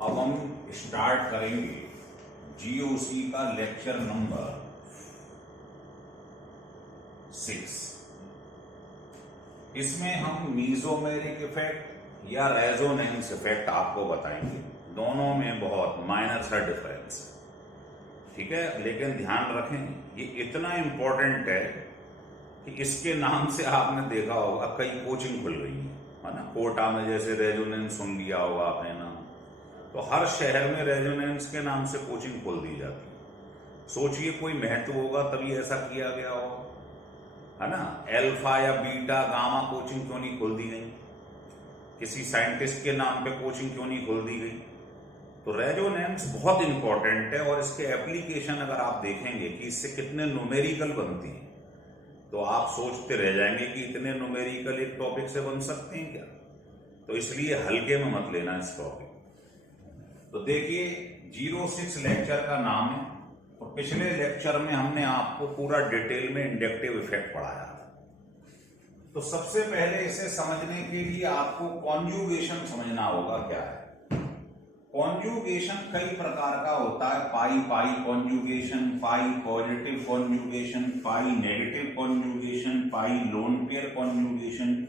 अब हम स्टार्ट करेंगे जीओसी का लेक्चर नंबर 6। इसमें हम मीजोमेरिक इफेक्ट या रेजोनेंस इफेक्ट आपको बताएंगे। दोनों में बहुत माइनर सा डिफरेंस है, ठीक है। लेकिन ध्यान रखें, ये इतना इंपॉर्टेंट है कि इसके नाम से आपने देखा होगा कई कोचिंग खुल गई है ना। कोटा में जैसे रेजोनेंस सुन लिया होगा आपने नाम, तो हर शहर में रेजोनेंस के नाम से कोचिंग खोल दी जाती है। सोचिए कोई महत्व होगा तभी ऐसा किया गया होगा, है ना। अल्फा या बीटा गामा कोचिंग क्यों नहीं खोल दी गई? किसी साइंटिस्ट के नाम पे कोचिंग क्यों नहीं खोल दी गई? तो रेजोनेंस बहुत इंपॉर्टेंट है, और इसके एप्लीकेशन अगर आप देखेंगे कि इससे कितने न्यूमेरिकल बनती हैं, तो आप सोचते रह जाएंगे कि इतने न्यूमेरिकल एक टॉपिक से बन सकते हैं क्या। तो इसलिए हल्के में मत लेना इस टॉपिक। तो देखिए, 06 लेक्चर का नाम है। तो पिछले लेक्चर में हमने आपको पूरा डिटेल में इंडक्टिव इफेक्ट पढ़ाया था। तो सबसे पहले इसे समझने के लिए आपको कॉन्जुगेशन समझना होगा क्या है। कॉन्जुगेशन कई प्रकार का होता है। पाई पाई कॉन्जुगेशन, पाई पॉजिटिव कॉन्जुगेशन, पाई नेगेटिव कॉन्जुगेशन, पाई लोन पेयर कॉन्जुगेशन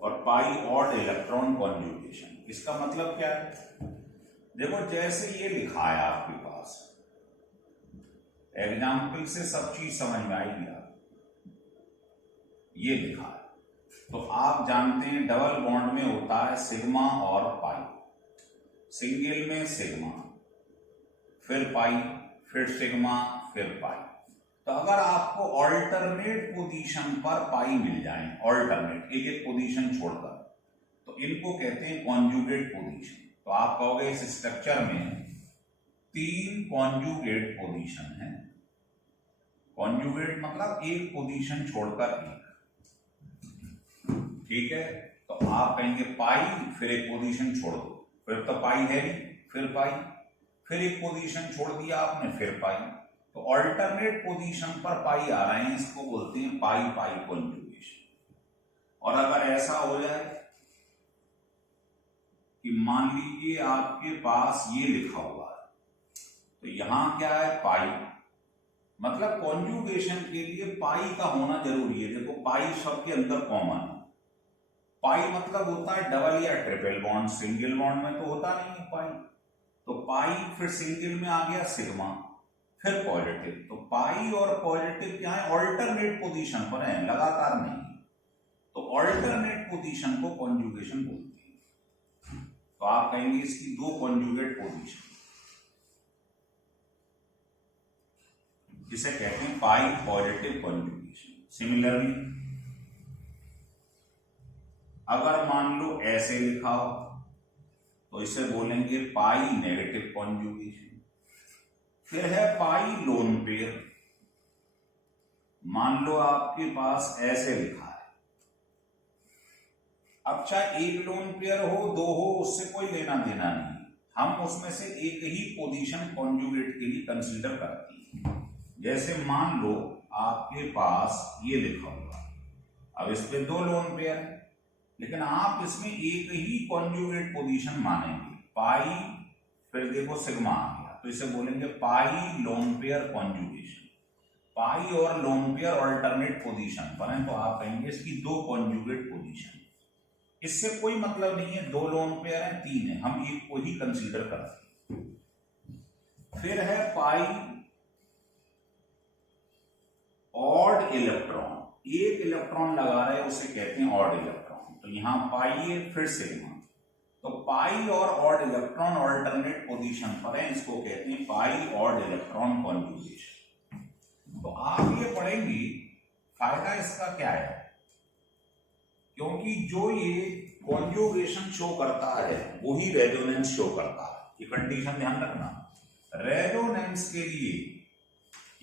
और पाई ऑड इलेक्ट्रॉन कॉन्जुगेशन। इसका मतलब क्या है? देखो, जैसे ये लिखा है आपके पास, एग्जाम्पल से सब चीज समझ में आएगी। आप ये लिखा है तो आप जानते हैं डबल बॉन्ड में होता है सिग्मा और पाई, सिंगल में सिग्मा फिर पाई फिर सिग्मा फिर पाई। तो अगर आपको ऑल्टरनेट पोजीशन पर पाई मिल जाए, ऑल्टरनेट एक एक पोजीशन छोड़कर, तो इनको कहते हैं कॉन्जुगेट पोजीशन। तो आप कहोगे इस स्ट्रक्चर में 3 कॉन्जुगेट पोजीशन है। कॉन्जुगेट मतलब एक पोजीशन छोड़कर एक, ठीक है। तो आप कहेंगे पाई फिर एक पोजीशन छोड़ दो, फिर तो पाई है ही, फिर पाई, फिर एक पोजीशन छोड़ दिया आपने, फिर पाई। तो ऑल्टरनेट पोजीशन पर पाई आ रहे हैं, इसको बोलते हैं पाई पाई कॉन्जुगेशन। और अगर ऐसा हो जाए कि मान लीजिए आपके पास ये लिखा हुआ है, तो यहां क्या है? पाई। मतलब कॉन्जुगेशन के लिए पाई का होना जरूरी है। देखो, पाई शब्द के अंदर कॉमन है। पाई मतलब होता है डबल या ट्रिपल बॉन्ड, सिंगल बॉन्ड में तो होता नहीं है पाई। तो पाई फिर सिंगल में आ गया सिग्मा फिर पॉजिटिव। तो पाई और पॉजिटिव क्या है? ऑल्टरनेट पोजीशन पर है, लगातार नहीं। तो ऑल्टरनेट पोजीशन को कॉन्जुगेशन बोलते हैं। तो आप कहेंगे इसकी 2 कॉन्जुगेट पोजीशन, जिसे कहते हैं पाई पॉजिटिव कॉन्जुगेशन। सिमिलरली अगर मान लो ऐसे लिखा हो, तो इसे बोलेंगे पाई नेगेटिव कॉन्जुगेशन। फिर है पाई लोन पेयर। मान लो आपके पास ऐसे लिखा है। अब चाहे एक लोन पेयर हो, 2 हो, उससे कोई लेना देना नहीं। हम उसमें से एक ही पोजीशन कॉन्जुगेट के लिए कंसीडर करते हैं। जैसे मान लो आपके पास ये लिखा हुआ, अब इस पे 2 लोन पेयर है, लेकिन आप इसमें एक ही कॉन्जुगेट पोजीशन मानेंगे, पाई फिर देखो सिग्मा आ गया, तो इसे बोलेंगे पाई लोन पेयर कॉन्जुगेशन। पाई और लोन पेयर ऑल्टरनेट पोजीशन पर है, तो आप कहेंगे इसकी 2 कॉन्जुगेट पोजीशन। इससे कोई मतलब नहीं है 2 लोन पेयर है, 3 है, हम एक को ही कंसीडर करते हैं। फिर है पाई ऑड इलेक्ट्रॉन। एक इलेक्ट्रॉन लगा रहे हैं, उसे कहते हैं ऑड इलेक्ट्रॉन। तो यहां पाई है फिर सिग्मा, तो पाई और ऑड इलेक्ट्रॉन ऑल्टरनेट पोजीशन पर है, इसको कहते हैं पाई ऑड इलेक्ट्रॉन कॉन्जुगेशन। तो आप ये पढ़ेंगे, फायदा इसका क्या है? क्योंकि जो ये कॉन्जुगेशन शो करता है वही रेजोनेंस शो करता है। ये कंडीशन ध्यान रखना। रेजोनेंस के लिए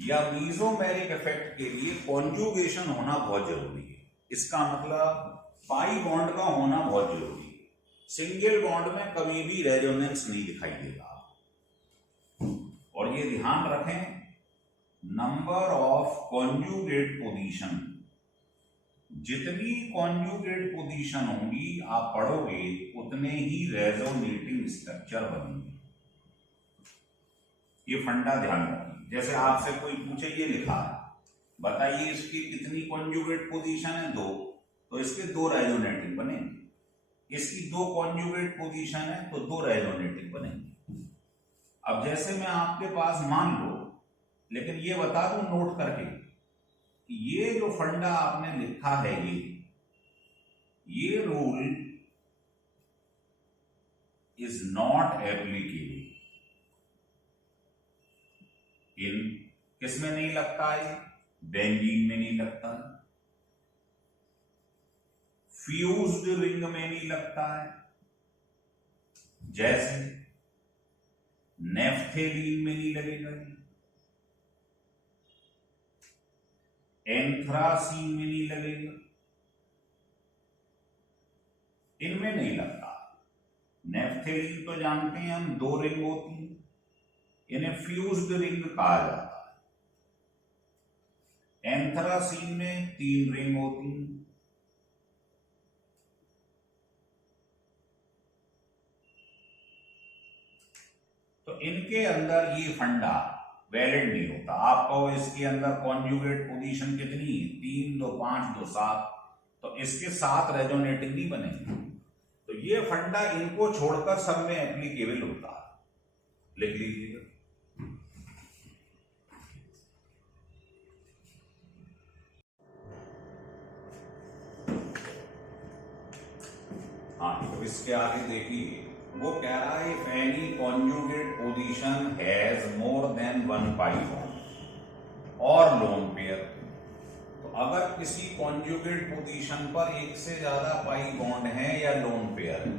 या मीजोमेरिक इफेक्ट के लिए कॉन्जुगेशन होना बहुत जरूरी है। इसका मतलब पाई बॉन्ड का होना बहुत जरूरी है। सिंगल बॉन्ड में कभी भी रेजोनेंस नहीं दिखाई देगा। और ये ध्यान रखें, नंबर ऑफ कॉन्जुगेट पोजीशन, जितनी कॉन्जुगेट पोजीशन होंगी आप पढ़ोगे, उतने ही रेजोनेटिंग स्ट्रक्चर बनेंगे। ये फंडा ध्यान रखिए। जैसे आपसे कोई पूछे ये लिखा है, बताइए इसकी कितनी कॉन्जुगेट पोजीशन है, 2, तो इसके 2 रेजोनेटिंग बनेंगे। इसकी 2 कॉन्जुगेट पोजीशन है तो 2 रेजोनेटिंग बनेंगे। अब जैसे मैं आपके पास मान लो, लेकिन ये बता दूं नोट करके कि ये जो फंडा आपने लिखा है, ये rule is not applicable in, किसमें नहीं लगता है, बेंजीन में नहीं लगता है, फ्यूज्ड रिंग में नहीं लगता है, जैसे नेफ्थेलीन में नहीं लगेगा, एंथ्रासीन में नहीं लगेगा, इनमें नहीं लगता। नेफ्थेलीन तो जानते हैं हम 2 रिंग होती हैं, इन्हें फ्यूज्ड रिंग कहा जाता है। एंथ्रासीन में 3 रिंग होती हैं। तो इनके अंदर ये फंडा वैलिड नहीं होता। आप कहो इसके अंदर कॉन्जुगेट पोजीशन कितनी है, 3, 2, 5, 2, 7, तो इसके 7 रेजोनेटिंग नहीं बनेंगे। तो ये फंडा इनको छोड़कर सब में एप्लीकेबल होता है, लिख लीजिएगा। हाँ, तो इसके आगे देखिए, वो कह रहा है if any conjugate position has more than 1 pi bond और लोन पेयर, तो अगर किसी कॉन्जुगेट पोजीशन पर एक से ज्यादा पाई बॉन्ड है या लोन पेयर है,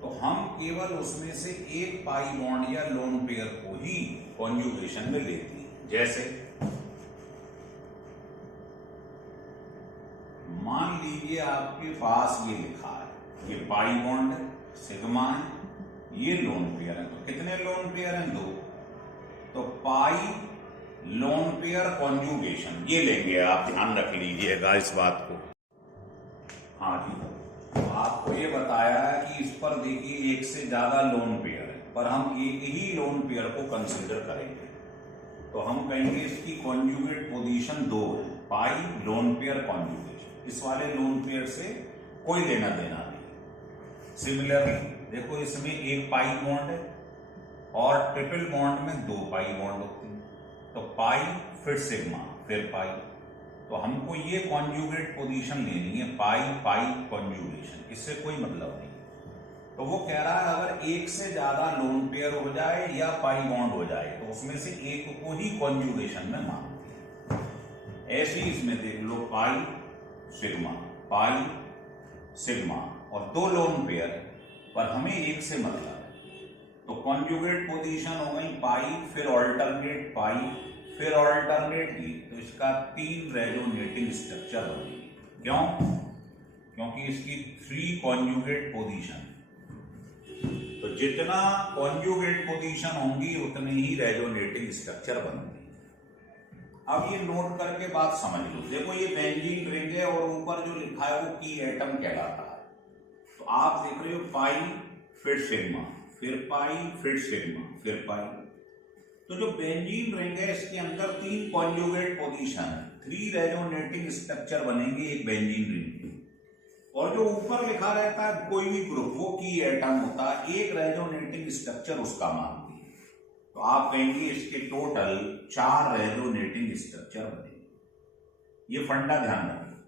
तो हम केवल उसमें से एक पाई बॉन्ड या लोन पेयर को ही कॉन्जुगेशन में लेते हैं। जैसे मान लीजिए आपके पास ये लिखा है, ये पाई बॉन्ड सिग्मा है, ये लोन पेयर है, तो कितने लोन पेयर हैं, 2, तो पाई लोन पेयर कॉन्जुगेशन ये लेंगे। आप ध्यान रख लीजिएगा इस बात को। हाँ जी, तो आपको ये बताया है कि इस पर देखिए एक से ज्यादा लोन पेयर है, पर हम एक ही लोन पेयर को कंसीडर करेंगे, तो हम कहेंगे इसकी कॉन्जुगेट पोजीशन 2 है, पाई लोन पेयर कॉन्जुगेशन। इस वाले लोन पेयर से कोई लेना देना नहीं। सिमिलरली देखो, इसमें एक पाई बॉन्ड है और ट्रिपल बॉन्ड में 2 पाई बॉन्ड होते हैं, तो पाई फिर सिग्मा फिर पाई, तो हमको ये कॉन्जुगेट पोजीशन लेनी है, पाई पाई कॉन्जुगेशन, इससे कोई मतलब नहीं। तो वो कह रहा है अगर एक से ज्यादा लोन पेयर हो जाए या पाई बॉन्ड हो जाए, तो उसमें से एक को ही कॉन्जुगेशन में मानते हैं। ऐसे ही इसमें देख लो, पाई सिग्मा और 2 लोन पेयर, पर हमें एक से मतलब है, तो कॉन्जुगेट पोजीशन हो गई पाई, फिर ऑल्टरनेट पाई, फिर ऑल्टरनेट ही, तो इसका 3 रेजोनेटिंग स्ट्रक्चर बनेगी। क्यों? क्योंकि इसकी 3 कॉन्जुगेट पोजीशन, तो जितना कॉन्जुगेट पोजीशन होंगी उतने ही रेजोनेटिंग स्ट्रक्चर बनेंगे। अब ये नोट करके बात समझ लो। देखो, ये बेंजीन रिंग है और ऊपर जो लिखा है वो की एटम कहलाता है। तो आप देख रहे हो पाई फिर सिग्मा फिर पाई फिर सिग्मा फिर पाई, तो जो बेंजीन रिंग है इसके अंदर 3 कॉन्जुगेट पोजीशन है, 3 रेजोनेटिंग स्ट्रक्चर बनेंगे एक बेंजीन रिंग के। और जो ऊपर लिखा रहता है कोई भी ग्रुप, वो की एटम होता है, एक रेजोनेटिंग स्ट्रक्चर उसका मानती है। तो आप कहेंगे इसके टोटल 4 रेजोनेटिंग स्ट्रक्चर बनेंगे। ये फंडा ध्यान रखिए।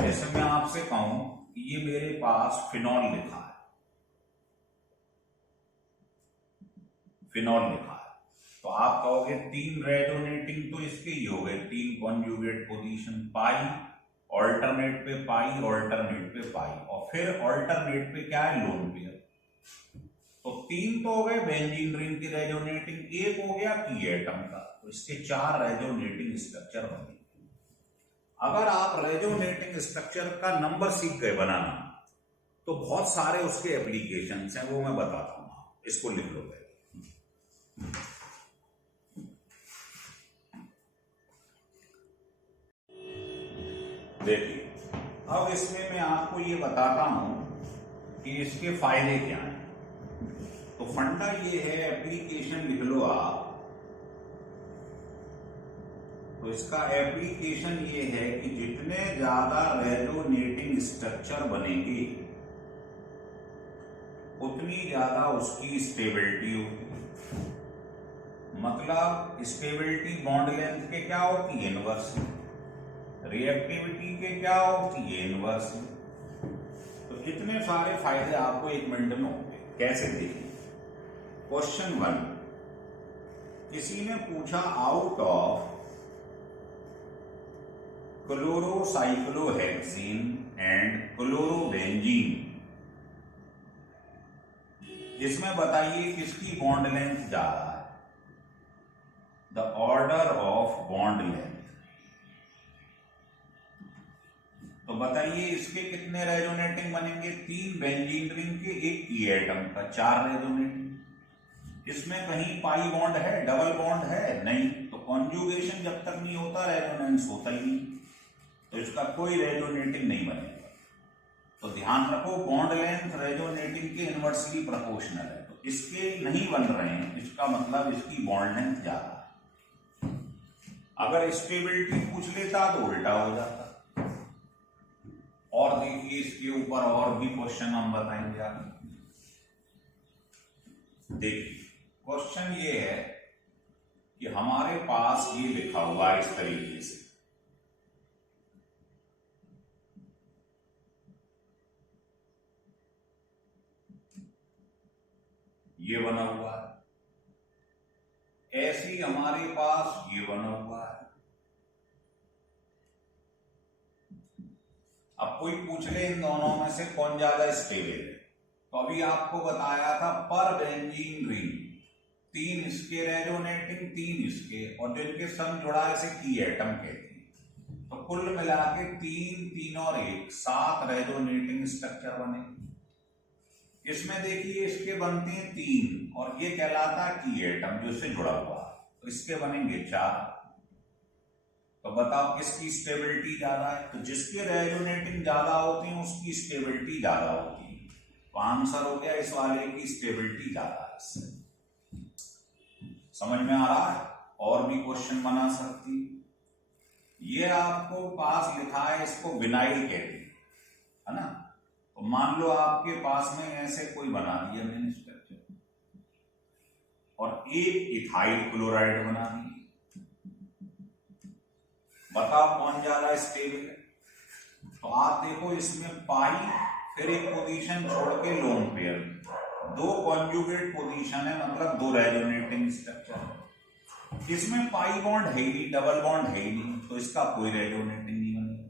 जैसे मैं आपसे कहूं कि ये मेरे पास फिनॉल लिखा है, तो आप कहोगे 3 रेजोनेटिंग तो इसके ही हो गए, 3 कॉन्जुगेट पोजीशन, पाई ऑल्टरनेट पे पाई ऑल्टरनेट पे पाई, और फिर ऑल्टरनेट पे क्या है, लोन पेयर। तो 3 तो हो गए बेंजीन रिंग की रेजोनेटिंग, 1 हो गया की एटम का, तो इसके 4 रेजोनेटिंग स्ट्रक्चर बने। अगर आप रेजोनेटिंग स्ट्रक्चर का नंबर सीख गए बनाना, तो बहुत सारे उसके एप्लीकेशंस हैं, वो मैं बताता हूं, इसको लिख लो पहले। देखिए, अब इसमें मैं आपको ये बताता हूं कि इसके फायदे क्या हैं। तो फंडा ये है, एप्लीकेशन लिख लो आप। तो इसका एप्लीकेशन ये है कि जितने ज्यादा रेजोनेटिंग स्ट्रक्चर बनेंगे उतनी ज्यादा उसकी स्टेबिलिटी होगी। मतलब स्टेबिलिटी बॉन्ड लेंथ के क्या होती है, इनवर्स। रिएक्टिविटी के क्या होती है, इनवर्स। तो इतने सारे फायदे आपको 1 मिनट में होंगे। कैसे देखिए, क्वेश्चन 1, किसी ने पूछा आउट ऑफ क्लोरोसाइक्लोहेक्सीन एंड क्लोरोबेंजीन, इसमें बताइए किसकी बॉन्ड लेंथ ज्यादा है। The order of bond length. तो बताइए इसके कितने रेजोनेटिंग बनेंगे, 3 बेंजीन रिंग के, 1 की एटम का, 4 रेजोनेटिंग। इसमें कहीं पाई बॉन्ड है, डबल बॉन्ड है, नहीं। तो कॉन्जुगेशन जब तक नहीं होता रेजोनेंस होता ही नहीं, तो इसका कोई रेजोनेटिंग नहीं बनेगा। तो ध्यान रखो, बॉन्ड लेंथ रेजोनेटिंग के इनवर्सली प्रोपोर्शनल है। तो इसके नहीं बन रहे हैं, इसका मतलब इसकी बॉन्ड लेंथ ज्यादा है। अगर स्टेबिलिटी पूछ लेता तो उल्टा हो जाता। और देखिए इसके ऊपर और भी क्वेश्चन हम बताएंगे आगे। देखिए क्वेश्चन ये है कि हमारे पास ये लिखा हुआ है इस तरीके से, ये बना हुआ है, ऐसे ही हमारे पास ये बना हुआ है। अब कोई पूछ ले इन दोनों में से कौन ज्यादा स्टेबल है, तो अभी आपको बताया था पर बेंजीन रिंग 3 इसके रेजोनेटिंग, 3 इसके, और जो इनके संग जुड़ा है इसे की एटम कहते हैं। तो कुल मिला के 3, 3 और 1, 7 रेजोनेटिंग स्ट्रक्चर बने। इसमें देखिए इसके बनते हैं 3 और ये कहलाता है की एटम जो इससे जुड़ा हुआ, तो इसके बनेंगे 4। तो बताओ किसकी स्टेबिलिटी ज्यादा है। तो जिसके रेजोनेटिंग ज्यादा होती है उसकी स्टेबिलिटी ज्यादा होती है। तो आंसर हो गया इस वाले की स्टेबिलिटी ज्यादा है इससे। समझ में आ रहा है। और भी क्वेश्चन बना सकती। ये आपको पास लिखा है, इसको विनाइल कहते हैं, है ना। तो मान लो आपके पास में ऐसे कोई बना दिया मैंने स्ट्रक्चर, और एक इथाइल क्लोराइड बना दी। बताओ कौन ज्यादा स्टेबल है। तो आप देखो इसमें पाई, फिर एक पोजीशन छोड़ के लोन पेयर, 2 कॉन्जुगेट पोजीशन है, मतलब 2 रेजोनेटिंग स्ट्रक्चर। इसमें पाई बॉन्ड है ही नहीं, डबल बॉन्ड है ही नहीं, तो इसका कोई रेजोनेटिंग नहीं बनेगा।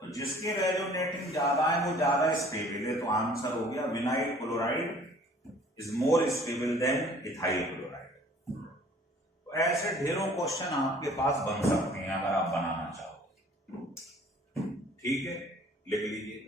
तो जिसके रेजोनेटिंग ज्यादा है वो ज्यादा स्टेबल है। तो आंसर हो गया vinyl chloride is more stable then ethyl chloride. तो ऐसे ढेरों क्वेश्चन आपके पास बन सकते हैं अगर आप बनाना चाहो। ठीक है, लिख लीजिए।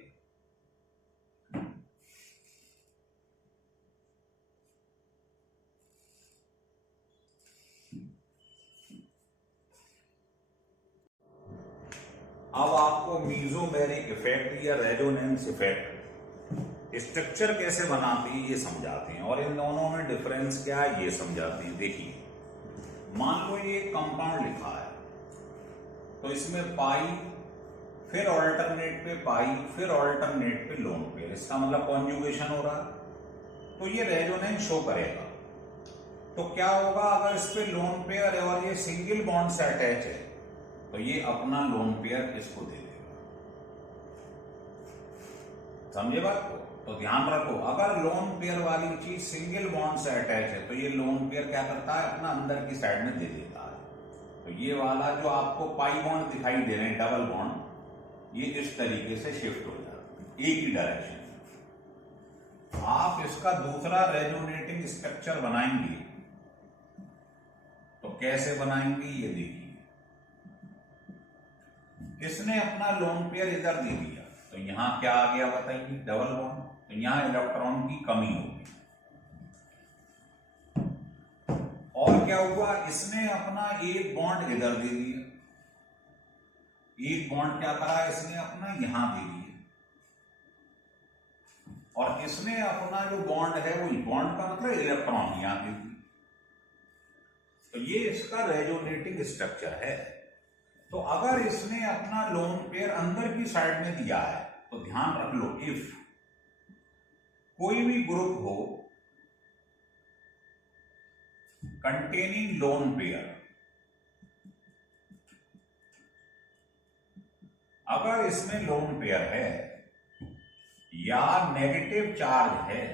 अब आपको मीजोमेरिक इफेक्ट या रेजोनेंस इफेक्ट स्ट्रक्चर कैसे बनाते हैं ये समझाते हैं, और इन दोनों में डिफरेंस क्या है ये समझाते हैं। देखिए मान लो ये कंपाउंड लिखा है, तो इसमें पाई, फिर ऑल्टरनेट पे पाई, फिर ऑल्टरनेट पे लोन पेयर, इसका मतलब कॉन्जुगेशन हो रहा है। तो ये रेजोनेंस शो करेगा। तो क्या होगा अगर इस पे लोन पेयर है और ये सिंगल बॉन्ड से अटैच है, तो ये अपना लोन पेयर इसको दे देगा। समझे बात को। तो ध्यान रखो, अगर लोन पेयर वाली चीज सिंगल बॉन्ड से अटैच है तो ये लोन पेयर क्या करता है, अपना अंदर की साइड में दे देता है। तो ये वाला जो आपको पाई बॉन्ड दिखाई दे रहे हैं, डबल बॉन्ड, ये इस तरीके से शिफ्ट हो जाता है एक ही डायरेक्शन में। आप इसका दूसरा रेजोनेटिंग स्ट्रक्चर बनाएंगे तो कैसे बनाएंगे ये देखिए। इसने अपना लोन पेयर इधर दे दिया, तो यहां क्या आ गया बताइए, डबल बॉन्ड। तो यहां इलेक्ट्रॉन की कमी होगी। और क्या हुआ, इसने अपना एक बॉन्ड इधर दे दिया, एक बॉन्ड क्या करा इसने अपना यहां दे दिया। और इसने अपना जो बॉन्ड है वो बॉन्ड का मतलब इलेक्ट्रॉन यहाँ पे, तो ये इसका रेजोनेटिंग स्ट्रक्चर है। तो अगर इसने अपना लोन पेयर अंदर की साइड में दिया है तो ध्यान रख लो, इफ कोई भी ग्रुप हो कंटेनिंग लोन पेयर, अगर इसमें लोन पेयर है या नेगेटिव चार्ज है,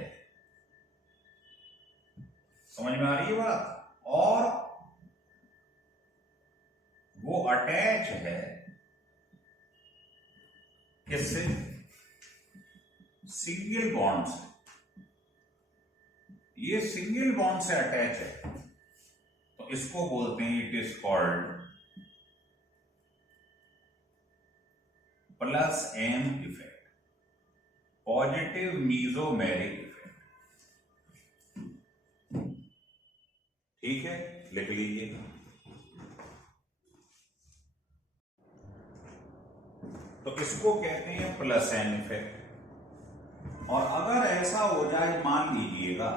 समझ में आ रही है बात, और वो अटैच है किससे, सिंगल बॉन्ड से, ये सिंगल बॉन्ड से अटैच है, तो इसको बोलते हैं it is called plus M effect, positive mesomeric effect. ठीक है, लिख लीजिए। तो इसको कहते हैं प्लस एम इफेक्ट। और अगर ऐसा हो जाए, मान लीजिएगा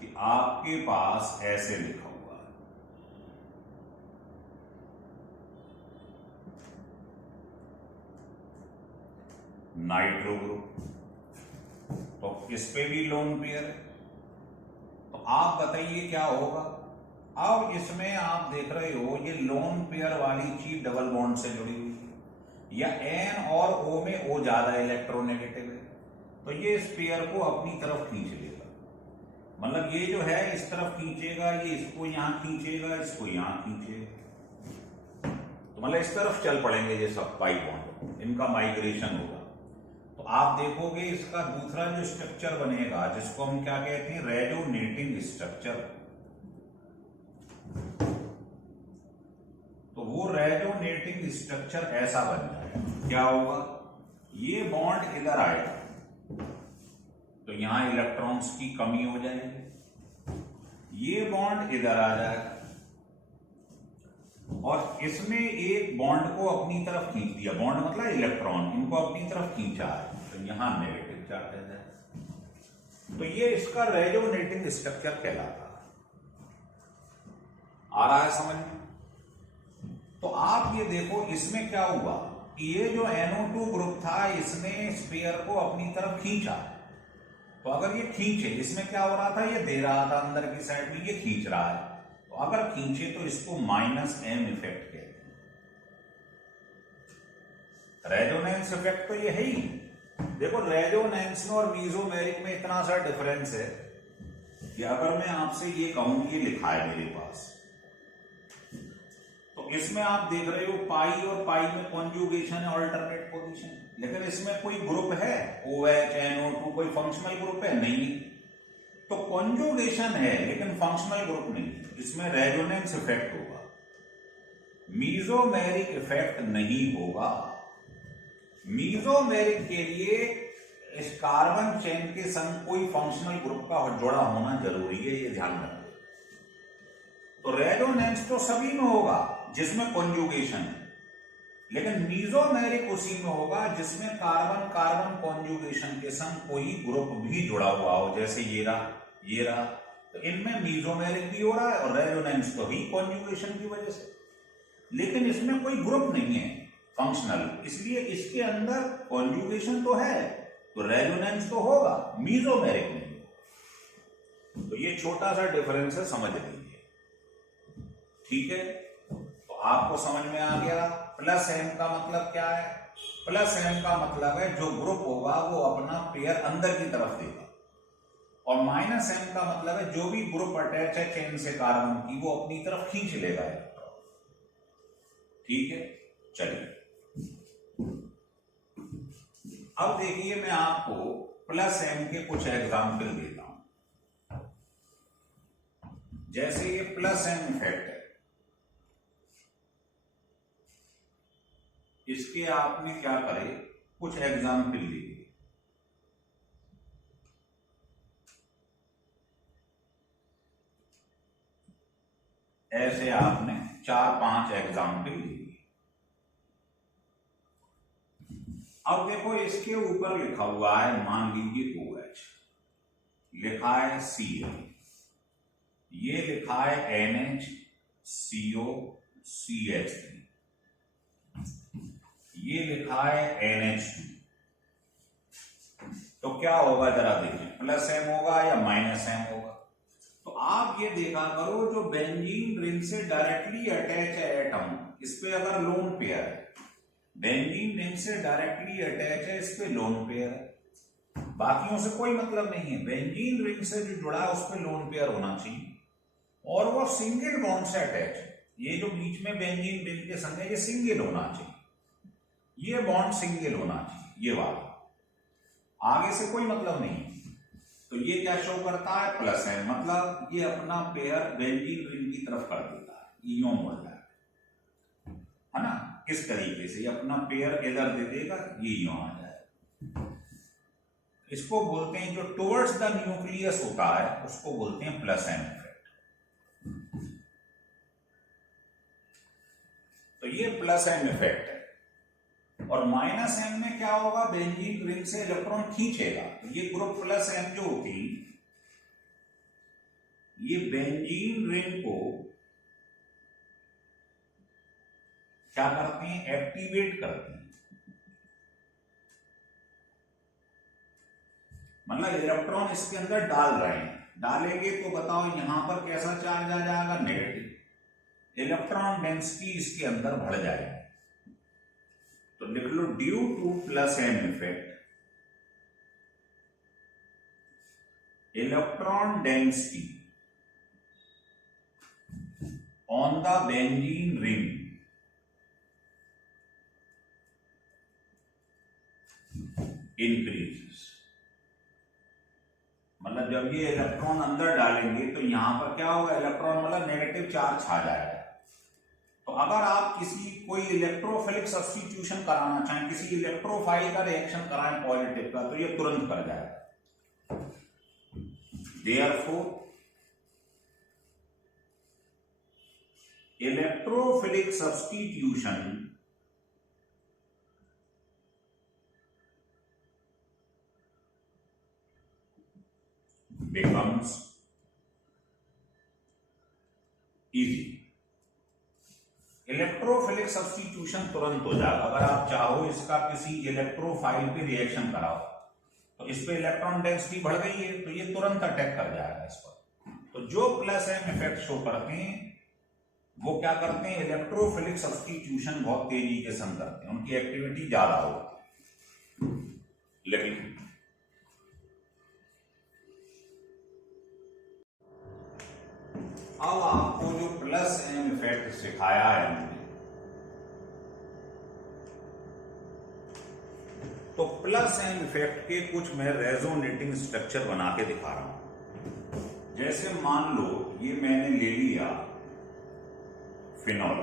कि आपके पास ऐसे लिखा हुआ है, नाइट्रो ग्रुप, तो इस पे भी लोन पेयर है, तो आप बताइए क्या होगा। अब इसमें आप देख रहे हो ये लोन पेयर वाली चीज डबल बॉन्ड से जुड़ी हुई है, या एन और ओ में ओ ज्यादा इलेक्ट्रोनेगेटिव है, तो ये इस पेयर को अपनी तरफ खींच लेगा। मतलब ये जो है इस तरफ खींचेगा, ये इसको यहां खींचेगा, इसको यहां खींचेगा, तो मतलब इस तरफ चल पड़ेंगे ये सब पाई बॉन्ड, इनका माइग्रेशन होगा। तो आप देखोगे इसका दूसरा जो स्ट्रक्चर बनेगा, जिसको हम क्या कहते हैं, रेजोनेटिंग स्ट्रक्चर। तो वो रेजोनेटिंग स्ट्रक्चर ऐसा बन जाएगा, क्या होगा, ये बॉन्ड इधर आएगा तो यहां इलेक्ट्रॉन्स की कमी हो जाएगी, ये बॉन्ड इधर आ जाएगा, और इसने एक बॉन्ड को अपनी तरफ खींच दिया, बॉन्ड मतलब इलेक्ट्रॉन, इनको अपनी तरफ खींचा है, तो यहां नेगेटिव चार्ज आ जाएगा। तो ये इसका रेजोनेटिंग स्ट्रक्चर कहलाता है। आ रहा है समझ में? तो आप ये देखो इसमें क्या हुआ कि ये जो NO2 ग्रुप था इसने स्फीयर को अपनी तरफ खींचा, तो अगर ये खींचे, इसमें क्या हो रहा था, ये दे रहा था अंदर की साइड में, ये खींच रहा है, तो अगर खींचे तो इसको माइनस एम इफेक्ट कहते हैं। रेजोनेंस इफेक्ट तो ये है ही। देखो रेजोनेंस में और मीजोमेरिक में इतना सा डिफरेंस है कि अगर मैं आपसे ये कहूं कि ये लिखा है मेरे पास, तो इसमें आप देख रहे हो पाई और पाई में कॉन्जुगेशन है, अल्टरनेट पोजीशन, लेकिन इसमें कोई ग्रुप है OH NO2, कोई फंक्शनल ग्रुप है नहीं, तो कॉन्जुगेशन है लेकिन फंक्शनल ग्रुप नहीं, इसमें रेजोनेंस इफेक्ट होगा, मीजोमेरिक इफेक्ट नहीं होगा। मीजोमेरिक के लिए इस कार्बन चेन के संग कोई फंक्शनल ग्रुप का जुड़ा होना जरूरी है, ये ध्यान रखना। तो रेजोनेंस तो सभी में होगा जिसमें कॉन्जुगेशन है, लेकिन मीजोमेरिक उसी में होगा जिसमें कार्बन कार्बन कॉन्जुगेशन के संग कोई ग्रुप भी जुड़ा हुआ हो, जैसे ये रहा, तो इनमें मीजोमेरिक भी हो रहा है और रेजोनेंस तो ही कॉन्जुगेशन की वजह से, लेकिन इसमें कोई ग्रुप नहीं है फंक्शनल, इसलिए इसके अंदर कॉन्जुगेशन तो है, तो रेजोनेंस तो होगा, मीजोमेरिक नहीं। तो ये छोटा सा डिफरेंस है, समझ लीजिए। ठीक है, तो आपको समझ में आ गया। प्लस एम का मतलब क्या है, प्लस एम का मतलब है जो ग्रुप होगा वो अपना पेयर अंदर की तरफ देगा, और माइनस एम का मतलब है जो भी ग्रुप अटैच है चेन से कार्बन की वो अपनी तरफ खींच लेगा इलेक्ट्रॉन। ठीक है, चलिए अब देखिए मैं आपको प्लस एम के कुछ एग्जाम्पल देता हूं। जैसे ये प्लस एम इफेक्ट है, इसके आपने क्या करे, कुछ एग्जाम्पल लीजिए। ऐसे आपने 4-5 एग्जाम्पल लिए। अब देखो इसके ऊपर लिखा हुआ है, मान लीजिए OH, लिखा है Cl, ये लिखा है NH CO CH3, ये लिखा है NH2। तो क्या होगा जरा देखिए, +M होगा या -M होगा? तो आप ये देखा करो, जो बेंजीन रिंग से डायरेक्टली अटैच है एटम, इस पे अगर लोन पेयर है, बेंजीन रिंग से डायरेक्टली अटैच है, इस पे लोन पेयर है, बाकियों से कोई मतलब नहीं है, बेंजीन रिंग से जो जुड़ा है उस पे लोन पेयर होना चाहिए, और वो सिंगल बॉन्ड से अटैच है। ये जो बीच में बेंजीन रिंग के संग है, ये सिंगल होना चाहिए, ये बॉन्ड सिंगल होना चाहिए, ये वाला, आगे से कोई मतलब नहीं। तो ये क्या शो करता है, +M, मतलब ये अपना पेयर बेंजीन रिंग की तरफ कर देता है, यूं मोड़ है ना, किस तरीके से, ये अपना पेयर इधर दे देगा, ये यूं आ जाए। इसको बोलते हैं, जो टुवर्ड्स द न्यूक्लियस होता है उसको बोलते हैं +M इफेक्ट। तो ये +M इफेक्ट है। और -M में क्या होगा, बेंजीन रिंग से इलेक्ट्रॉन खींचेगा, तो ये ग्रुप +M जो होती, ये बेंजीन रिंग को क्या करते हैं, एक्टिवेट करते हैं, मतलब इलेक्ट्रॉन इसके अंदर डाल रहे हैं, डालेंगे तो बताओ यहां पर कैसा चार्ज आ जाएगा, नेगेटिव, इलेक्ट्रॉन डेंसिटी इसके अंदर बढ़ जाएगी। तो लिख लो, due to +M effect, electron density on the benzene ring increases. मतलब जब ये इलेक्ट्रॉन अंदर डालेंगे तो यहां पर क्या होगा, इलेक्ट्रॉन मतलब नेगेटिव चार्ज छा जाएगा। तो अगर आप किसी कोई इलेक्ट्रोफिलिक सब्स्टिट्यूशन कराना चाहें, किसी इलेक्ट्रोफाइल का रिएक्शन कराएं पॉजिटिव का, तो ये तुरंत कर जाएगा। Therefore electrophilic substitution becomes easy। Electrophilic substitution तुरंत हो जाएगा। अगर आप चाहो इसका किसी इलेक्ट्रोफाइल पे रिएक्शन कराओ, तो इस पे इलेक्ट्रॉन डेंसिटी बढ़ गई है, तो ये तुरंत अटैक कर जाएगा इस पर। तो जो +M इफेक्ट शो करते हैं वो क्या करते हैं, इलेक्ट्रोफिलिक सब्स्टिट्यूशन बहुत तेजी के संग करते हैं, उनकी एक्टिविटी ज्यादा होती है। लेकिन अब आपको जो +M इफेक्ट सिखाया है हमने, तो +M इफेक्ट के कुछ मैं रेजोनेटिंग स्ट्रक्चर बना के दिखा रहा हूं। जैसे मान लो ये मैंने ले लिया फिनॉल,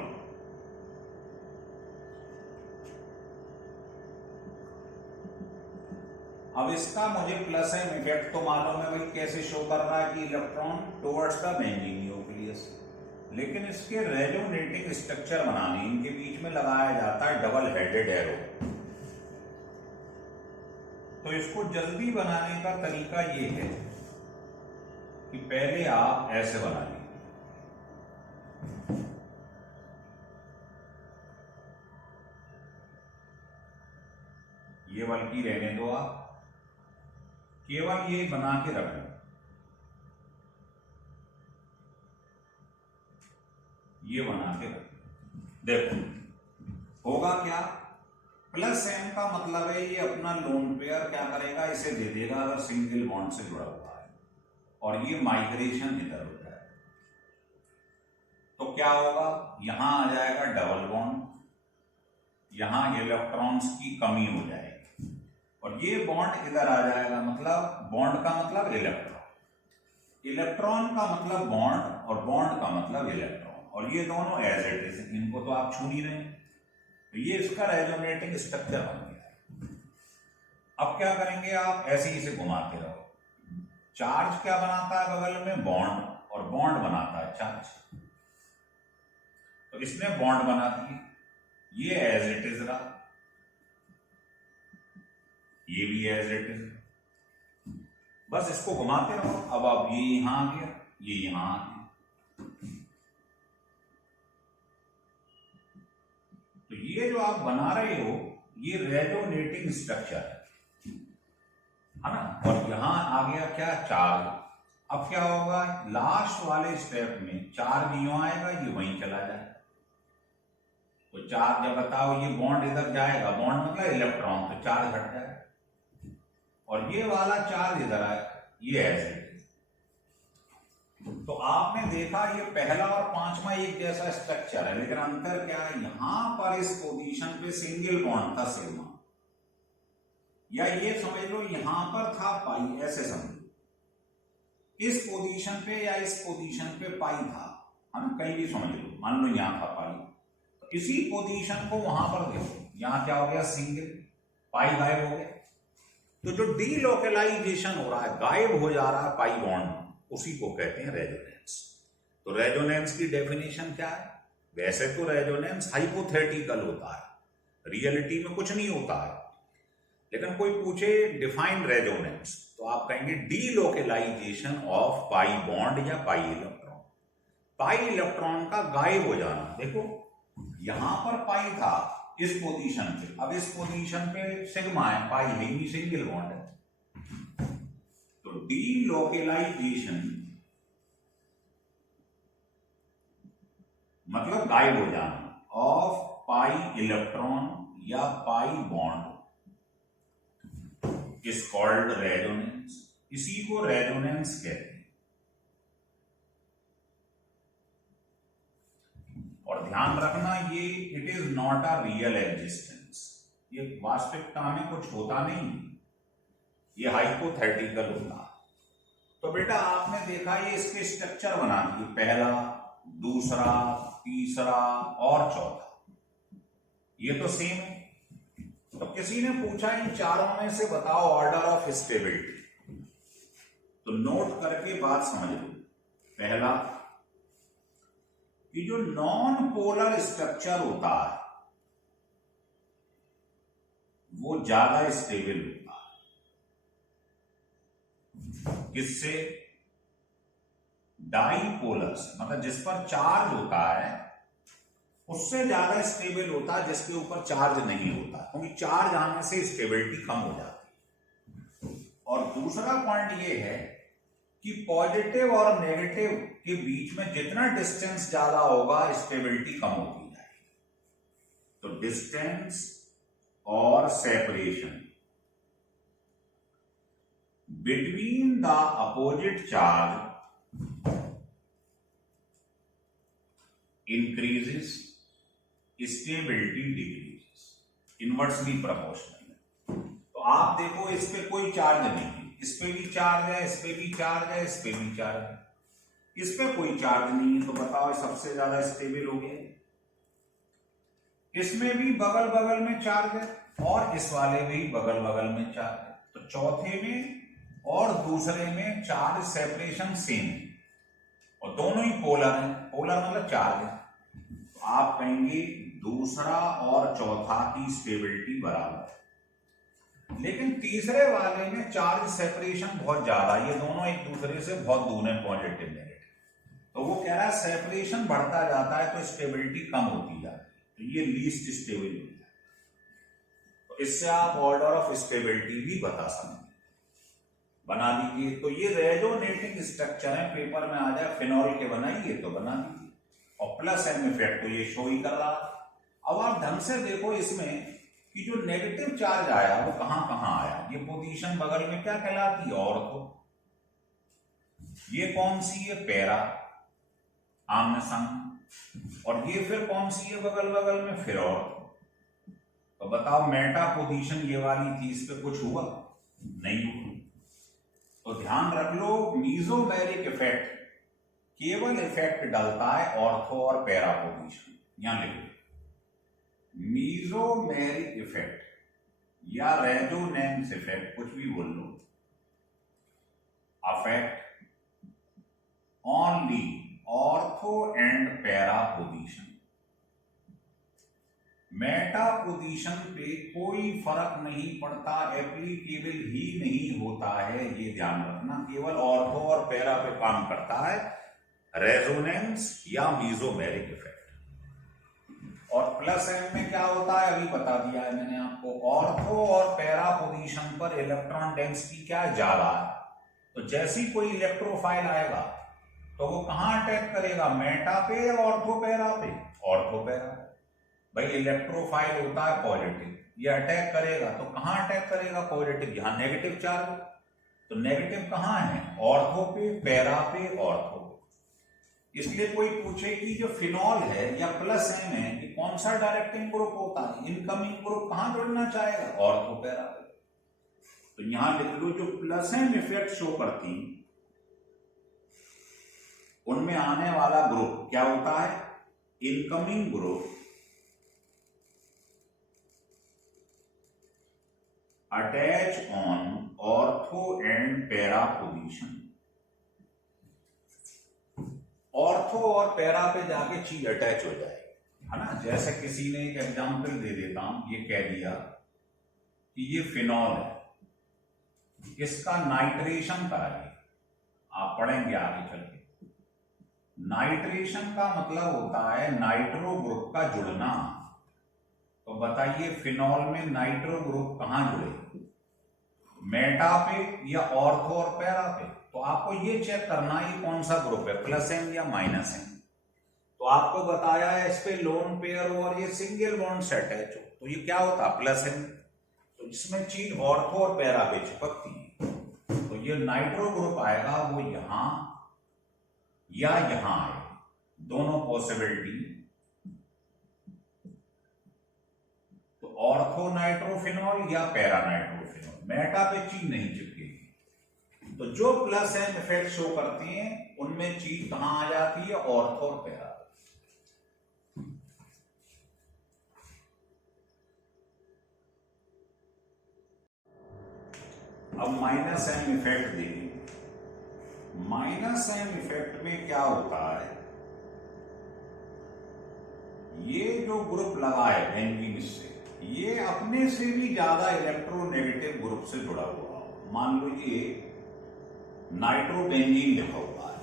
अब इसका मुझे +M इफेक्ट तो मालूम है भाई, कैसे शो कर रहा है कि electron towards the benzene nucleus, लेकिन इसके रेजोनेटिंग स्ट्रक्चर बनाने, इनके बीच में लगाया जाता है डबल हेडेड एरो। तो इसको जल्दी बनाने का तरीका ये है कि पहले आप ऐसे बना लीजिए, ये बल्कि रहने दो, आप केवल ये बना के रख लो, ये बना के रख लो। देखो होगा क्या, +M का मतलब है ये अपना लोन पेयर क्या करेगा, इसे दे देगा अगर सिंगल बॉन्ड से जुड़ा हुआ है, और ये माइग्रेशन इधर हो जाएगा। तो क्या होगा, यहां आ जाएगा डबल बॉन्ड, यहां इलेक्ट्रॉन्स की कमी हो जाएगी, और ये बॉन्ड इधर आ जाएगा। मतलब बॉन्ड का मतलब इलेक्ट्रॉन, इलेक्ट्रॉन का मतलब बॉन्ड, और बॉन्ड का मतलब इलेक्ट्रॉन, और ये दोनों एज इट इज, इनको तो आप छू नहीं रहे। तो ये इसका रेजोनेटिंग स्ट्रक्चर बन गया। अब क्या करेंगे, आप ऐसे ही इसे घुमाते रहो। चार्ज क्या बनाता है बगल में, बॉन्ड, और बॉन्ड बनाता है चार्ज। तो इसने बॉन्ड बना दिए, ये एज इट इज रहा, ये भी एज इट इज, बस इसको घुमाते रहो। अब आप ये यहां आ गया, ये यहां आ गया, तो ये जो आप बना रहे हो ये रेजोनेटिंग स्ट्रक्चर है ना। और यहां आ गया क्या, चार्ज। अब क्या होगा, लास्ट वाले स्टेप में चार्ज यूं आएगा, ये वहीं चला जाएगा। तो चार्ज जब बताओ ये बॉन्ड इधर जाएगा, बॉन्ड मतलब इलेक्ट्रॉन, तो चार्ज हट जाएगा, और ये वाला चार्ज इधर आएगा, ये ऐसे। तो आपने देखा ये पहला और पांचवा एक जैसा स्ट्रक्चर है, लेकिन अंतर क्या है, यहां पर इस पोजीशन पे सिंगल बॉन्ड था सिग्मा, या ये समझ लो यहां पर था पाई, ऐसे समझ लो। इस पोजीशन पे या इस पोजीशन पे पाई था, हम कहीं भी समझ लो, मान लो यहां था पाई, तो इसी पोजीशन को वहां पर देखो, यहां क्या हो गया, सिंगल, पाई गायब हो गया। तो जो डीलोकलाइजेशन हो रहा है, गायब हो जा रहा है पाई बॉन्ड, उसी को कहते हैं रेजोनेंस। तो रेजोनेंस की डेफिनेशन क्या है, वैसे तो रेजोनेंस हाइपोथेटिकल होता है, रियलिटी में कुछ नहीं होता है, लेकिन कोई पूछे डिफाइन रेजोनेंस, तो आप कहेंगे डीलोकलाइजेशन ऑफ पाई बॉन्ड या पाई इलेक्ट्रॉन। पाई इलेक्ट्रॉन का गायब हो जाना, देखो यहां पर पाई था इस पोजीशन पे, अब इस पोजीशन पे सिग्मा है, पाई है, ये सिंगल बॉन्ड है। तो डीलोकलाइजेशन मतलब गायब हो जाना ऑफ पाई इलेक्ट्रॉन या pi bond is called resonance. इसी को रेजोनेंस कहते हैं। और ध्यान रखना, ये it is not a real existence, ये वास्तविकता में कुछ होता नहीं, ये हाइपोथेटिकल होता। तो बेटा आपने देखा ये इसके स्ट्रक्चर बना दिए, पहला, दूसरा, तीसरा और चौथा, ये तो सेम है। तो किसी ने पूछा इन चारों में से बताओ ऑर्डर ऑफ स्टेबिलिटी, तो नोट करके बात समझ लो। पहला, कि जो नॉन पोलर स्ट्रक्चर होता है वो ज्यादा स्टेबल होता है, किससे, डाईपोलर से, मतलब जिस पर चार्ज होता है उससे ज्यादा स्टेबल होता है जिसके ऊपर चार्ज नहीं होता, क्योंकि चार्ज आने से स्टेबिलिटी कम हो जाती है। और दूसरा पॉइंट ये है कि पॉजिटिव और नेगेटिव के बीच में जितना डिस्टेंस ज्यादा होगा स्टेबिलिटी कम होती जाएगी। तो डिस्टेंस और separation between the opposite charge increases, stability decreases, inversely proportional. तो आप देखो इस पे कोई चार्ज नहीं है, इस पे भी चार्ज है, इस पे भी चार्ज है, इस पे भी चार्ज है, इस पे कोई चार्ज नहीं है, तो बताओ सबसे ज्यादा स्टेबल हो गया। इसमें भी बगल बगल में चार्ज है और इस वाले भी बगल बगल में चार्ज है, तो चौथे में और दूसरे में चार्ज सेपरेशन सेम है और दोनों ही पोलर हैं, पोलर मतलब चार्ज है। तो आप कहेंगे दूसरा और चौथा की स्टेबिलिटी बराबर है। लेकिन तीसरे वाले में चार्ज सेपरेशन बहुत ज्यादा, ये दोनों एक दूसरे से बहुत दूर है, पॉजिटिव नेगेटिव, तो वो कह रहा है सेपरेशन बढ़ता जाता है तो स्टेबिलिटी कम होती जाती है, तो ये लीस्ट स्टेबल हो जाता है। तो इससे आप ऑर्डर ऑफ स्टेबिलिटी भी बता सकते हैं, बना दीजिए। तो ये रेजोनेटिंग स्ट्रक्चर है, पेपर में आ जाए फिनॉल के बनाइए तो बना दीजिए, और प्लस एम इफेक्ट तो ये शो ही कर रहा है। अब आप ढंग से देखो इसमें कि जो नेगेटिव चार्ज आया वो कहां कहां आया, ये पोजीशन बगल में क्या कहलाती है, ऑर्थो। ये कौन सी है, पैरा, आमने सामने, और ये फिर कौन सी है बगल बगल में, फिर ऑर्थो। तो बताओ मेटा पोजीशन ये वाली थी, इस पे कुछ हुआ नहीं हुआ। तो ध्यान रख लो, मीजोमेरिक इफेक्ट केवल इफेक्ट डालता है ऑर्थो और पैरा पोजीशन, यहां लिखो मीजोमेरिक इफेक्ट या रेजोनेंस इफेक्ट, कुछ भी बोल लो, affect only ortho and para position. Meta position पे कोई फर्क नहीं पड़ता, एप्लीकेबल ही नहीं होता है, ये ध्यान रखना। केवल ऑर्थो और पैरा पे काम करता है रेजोनेंस या मीजोमेरिक इफेक्ट। और प्लस एम में क्या होता है अभी बता दिया है मैंने आपको। ऑर्थो और पैरा पोजीशन पर इलेक्ट्रॉन डेंसिटी क्या ज्यादा है, तो जैसी कोई इलेक्ट्रोफाइल आएगा तो वो कहां अटैक करेगा, मेटा पे या ऑर्थो पैरा पे, ऑर्थो पैरा। भाई इलेक्ट्रोफाइल होता है पॉजिटिव, ये अटैक करेगा तो कहां अटैक करेगा, पॉजिटिव, यहां नेगेटिव चार्ज, तो नेगेटिव कहां है, ऑर्थो पे, पैरा पे, ऑर्थो पे। इसलिए कोई पूछे कि जो फिनॉल है या प्लस एम है ये कौन सा डायरेक्टिंग ग्रुप होता है, इनकमिंग ग्रुप कहां जुड़ना चाहेगा, ऑर्थो पैरा पे। तो यहां लिख लो जो प्लस एम इफेक्ट शो करती उनमें आने वाला ग्रुप क्या होता है, incoming group attach on ortho and para position. Ortho और पैरा पे जाके चीज अटैच हो जाएगी, है ना। जैसे किसी ने एक एग्जांपल दे देता हूं, ये कह दिया कि ये फिनॉल है, इसका नाइट्रेशन कराइए, आप पढ़ेंगे आगे चल के। नाइट्रेशन का मतलब होता है नाइट्रो ग्रुप का जुड़ना। तो बताइए फिनॉल में नाइट्रो ग्रुप कहां जुड़े, मेटा पे या ऑर्थो और पैरा पे। तो आपको ये चेक करना है कौन सा ग्रुप है, प्लस एम या माइनस एम। तो आपको बताया है इस पे लोन पेयर और ये सिंगल बॉन्ड से अटैच हो, तो ये क्या होता है, प्लस एम। तो जिसमें चीज ऑर्थो और पैरा पे चिपकती है तो ये नाइट्रो ग्रुप आएगा वो यहां या यहां आएगा, दोनों पॉसिबिलिटी। तो ऑर्थो नाइट्रोफिनॉल या पैरा नाइट्रोफिनॉल, मेटा पे चीज नहीं चिपकेगी। तो जो प्लस एम इफेक्ट शो करती हैं उनमें चीज कहां आ जाती है, ऑर्थो और पैरा। अब माइनस एम इफेक्ट देखिए। माइनस एम इफेक्ट में क्या होता है, ये जो ग्रुप लगा है बेंजीन से, ये अपने से भी ज्यादा इलेक्ट्रोनेगेटिव ग्रुप से जुड़ा हुआ हो। मान लीजिए नाइट्रोबेंजीन लिखा हुआ है,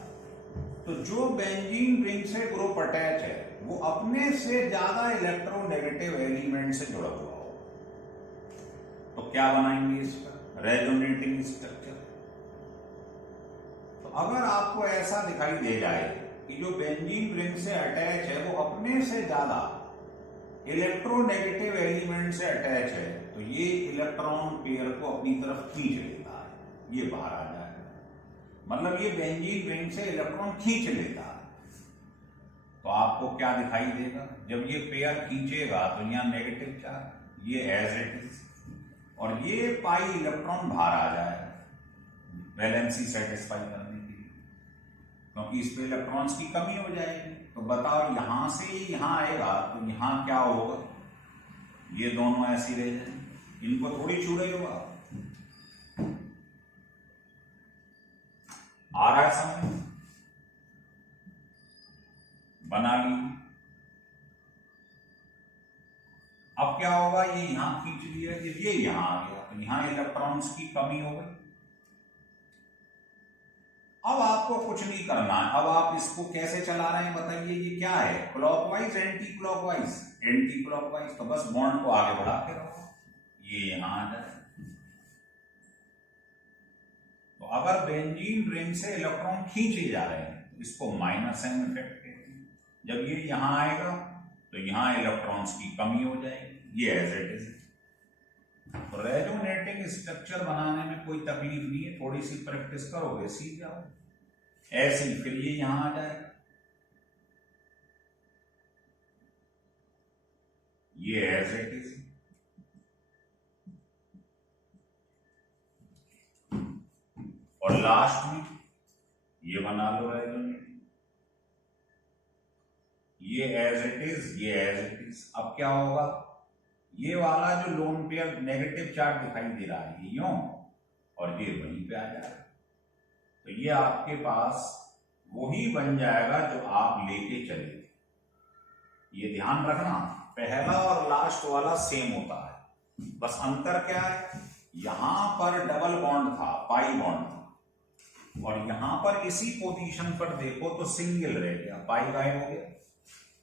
तो जो बेंजीन रिंग से ग्रुप अटैच है वो अपने से ज्यादा इलेक्ट्रोनेगेटिव एलिमेंट से जुड़ा हुआ हो, तो क्या बनाएंगे इसका, रेजोनेटिंग स्ट्रक्चर। तो अगर आपको ऐसा दिखाई दे जाए कि जो बेंजीन रिंग से अटैच है वो अपने से ज्यादा इलेक्ट्रोनेगेटिव एलिमेंट से अटैच है, तो ये इलेक्ट्रॉन पेयर को अपनी तरफ खींच लेता है, ये बाहर आ जाएगा। मतलब ये बेंजीन रिंग से इलेक्ट्रॉन खींच लेता है। तो आपको क्या दिखाई देगा, जब ये पेयर खींचेगा तो यहाँ नेगेटिव चार्ज, ये एज इट इज, और ये पाई इलेक्ट्रॉन बाहर आ जाएगा वैलेंसी सेटिस्फाई करने के लिए, क्योंकि इस पे इलेक्ट्रॉन्स की कमी हो जाएगी। तो बताओ यहां से यहां आएगा तो यहां क्या होगा, ये दोनों ऐसी रह जाएंगे, इनको थोड़ी छू रही होगा। आ रहा है समझ, बना ली। अब क्या होगा, ये यहां खींच लिया, ये यहां आ गया, तो यहां इलेक्ट्रॉन्स की कमी हो गई। अब आपको कुछ नहीं करना है, अब आप इसको कैसे चला रहे हैं बताइए, ये क्या है, clockwise anti clockwise, anti clockwise. तो बस बॉन्ड को आगे बढ़ाते रहो, ये यहां आ जाए। तो अगर बेंजीन रिंग से इलेक्ट्रॉन खींचे जा रहे हैं तो इसको माइनस एम इफेक्ट कहते हैं। जब ये यहां आएगा तो यहां इलेक्ट्रॉन्स की कमी हो जाएगी, ये एज इट इज। तो रेजोनेटिंग स्ट्रक्चर बनाने में कोई तकलीफ नहीं है, थोड़ी सी प्रैक्टिस करोगे सीख जाओ। ऐसे ही फिर ये यहां आ जाएगा, ये एज इट इज। और लास्ट में ये बना लो रेजोनेटिंग, ये एज इट इज, ये एज इट इज। अब क्या होगा, ये वाला जो लोन पेयर नेगेटिव चार्ज दिखाई दे रहा है ये यूं, और ये वहीं पे आ जाएगा। तो ये आपके पास वही बन जाएगा जो आप लेके चले थे। ये ध्यान रखना, पहला और लास्ट वाला सेम होता है, बस अंतर क्या है, यहां पर डबल बॉन्ड था, पाई बॉन्ड था, और यहां पर इसी पोजीशन पर देखो तो सिंगल रह गया, पाई गायब हो गया,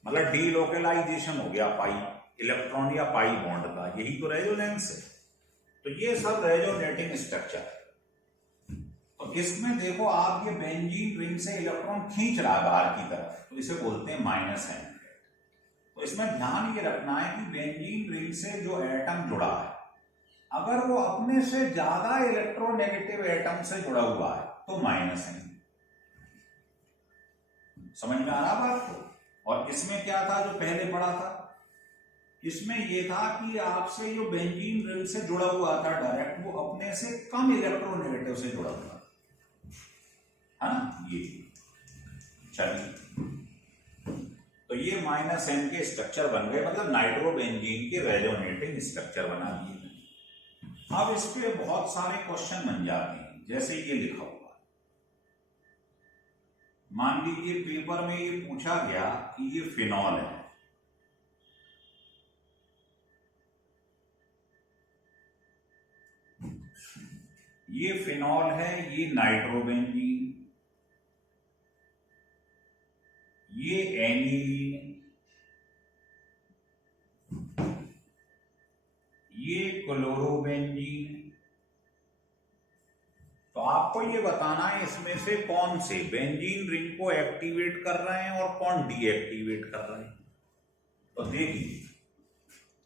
मतलब डीलोकलाइजेशन हो गया पाई इलेक्ट्रॉन या पाई बॉन्ड का, यही तो रेजोनेंस है। तो ये सब रेजोनेटिंग स्ट्रक्चर है। तो इसमें देखो आप, ये बेंजीन रिंग से इलेक्ट्रॉन खींच रहा है बाहर की तरफ, तो इसे बोलते हैं माइनस एन। तो इसमें ध्यान ये रखना है कि बेंजीन रिंग से जो एटम जुड़ा है, अगर वो अपने से ज्यादा इलेक्ट्रोनेगेटिव एटम से जुड़ा हुआ है तो माइनस एन। समझ में आ रहा बात को? और इसमें क्या था जो पहले पढ़ा था, इसमें यह था कि आपसे जो बेंजीन रिंग से जुड़ा हुआ था डायरेक्ट, वो अपने से कम इलेक्ट्रोनेगेटिव से जुड़ा हुआ है ना, ये। चलिए, तो ये माइनस एन के स्ट्रक्चर बन गए, मतलब नाइट्रोबेंजीन के रेजोनेटिंग स्ट्रक्चर बना दिए। अब इस पे बहुत सारे क्वेश्चन बन जाते हैं, जैसे ये लिखा हुआ, मान लीजिए पेपर में ये पूछा गया कि ये फिनॉल है, ये फिनॉल है, ये नाइट्रोबेंजीन, ये एनिलीन, ये क्लोरोबेंजीन। तो आपको ये बताना है इसमें से कौन से बेंजीन रिंग को एक्टिवेट कर रहे हैं और कौन डीएक्टिवेट कर रहे हैं। तो देखिए,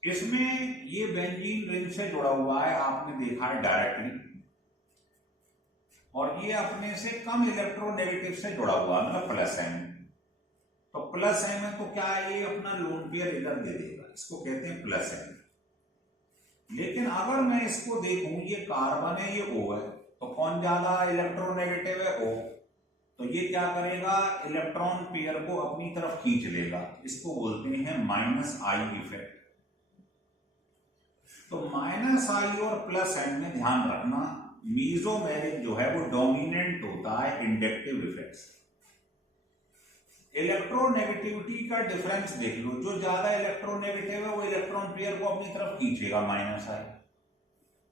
इसमें ये बेंजीन रिंग से जुड़ा हुआ है, आपने देखा है डायरेक्टली, और ये अपने से कम इलेक्ट्रोनेगेटिव से जुड़ा हुआ है, मतलब प्लस एम। तो प्लस एम है तो क्या है, ये अपना लोन पेयर इधर दे देगा, इसको कहते हैं प्लस एम। लेकिन अगर मैं इसको देखूं, ये कार्बन है, ये ओ है, तो कौन ज्यादा इलेक्ट्रोनेगेटिव है, ओ। तो ये क्या करेगा, इलेक्ट्रॉन पेयर को अपनी तरफ खींच लेगा, इसको बोलते हैं माइनस आई इफेक्ट। तो माइनस आई और प्लस एन में ध्यान रखना, मीजोमेरिक जो है वो डोमिनेंट होता है इंडक्टिव इफेक्ट से। इलेक्ट्रोनेगेटिविटी का डिफरेंस देख लो, जो ज्यादा इलेक्ट्रोनेगेटिव है वो इलेक्ट्रॉन पेयर को अपनी तरफ खींचेगा, माइनस आई।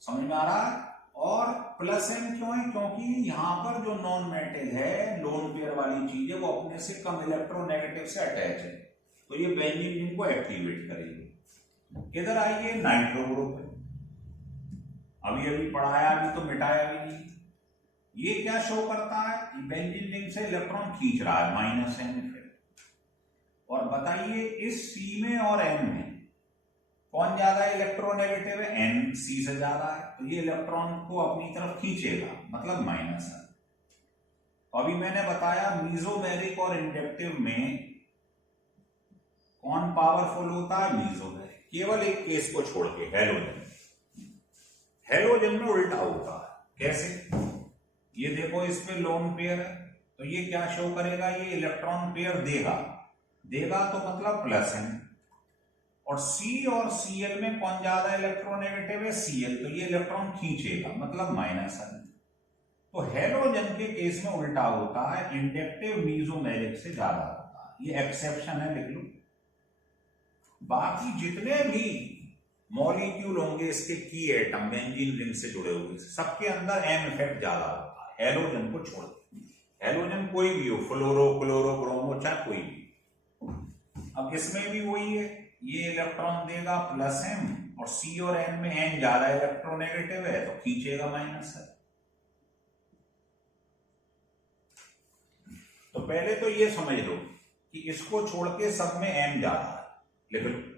समझ में आ रहा है? और प्लस एन क्यों है, क्योंकि यहां पर जो नॉन मेटल है, लोन पेयर वाली चीज है, वो अपने से कम इलेक्ट्रोनेगेटिव से अटैच है, तो ये बेंजीन रिंग को एक्टिवेट करेगी। इधर आइए, नाइट्रो ग्रुप है, अभी अभी पढ़ाया, अभी तो मिटाया भी नहीं। ये क्या शो करता है, बेंजीन रिंग से इलेक्ट्रॉन खींच रहा है, माइनस एन इफेक्ट। और बताइए इस सी में और एन में कौन ज्यादा इलेक्ट्रोनेगेटिव है, एन सी से ज्यादा है, तो ये इलेक्ट्रॉन को अपनी तरफ खींचेगा, मतलब माइनस एन। अभी मैंने बताया मीजोमेरिक और इंडक्टिव में कौन पावरफुल होता है, मीजोमेरिक, केवल एक केस को छोड़ के, हेलोजन। हेलोजन में उल्टा होता है, कैसे? ये देखो, इस पे लोन पेयर है, तो ये क्या शो करेगा, ये इलेक्ट्रॉन पेयर देगा, तो मतलब प्लस एन। और सी और सीएल में कौन ज्यादा इलेक्ट्रोनेगेटिव है, सीएल, तो ये इलेक्ट्रॉन खींचेगा, मतलब माइनस एन। तो हेलोजन के केस में उल्टा होता है, इंडक्टिव मीजोमेरिक से ज्यादा होता है, ये एक्सेप्शन है, लिख लो। बाकी जितने भी मॉलिक्यूल होंगे इसके की एटम बेंजीन रिंग से जुड़े हुए, सबके अंदर एम इफेक्ट ज्यादा होता है, हेलोजन को छोड़ के। हेलोजन कोई भी हो, फ्लोरो, क्लोरो, ब्रोमो, चाहे कोई भी। अब इसमें भी वही है, ये इलेक्ट्रॉन देगा प्लस एम, और सी और एन में एन ज्यादा इलेक्ट्रोनेगेटिव है, तो खींचेगा माइनस है। तो पहले तो ये समझ लो कि इसको छोड़ के सब में एम ज्यादा है, लिख लो।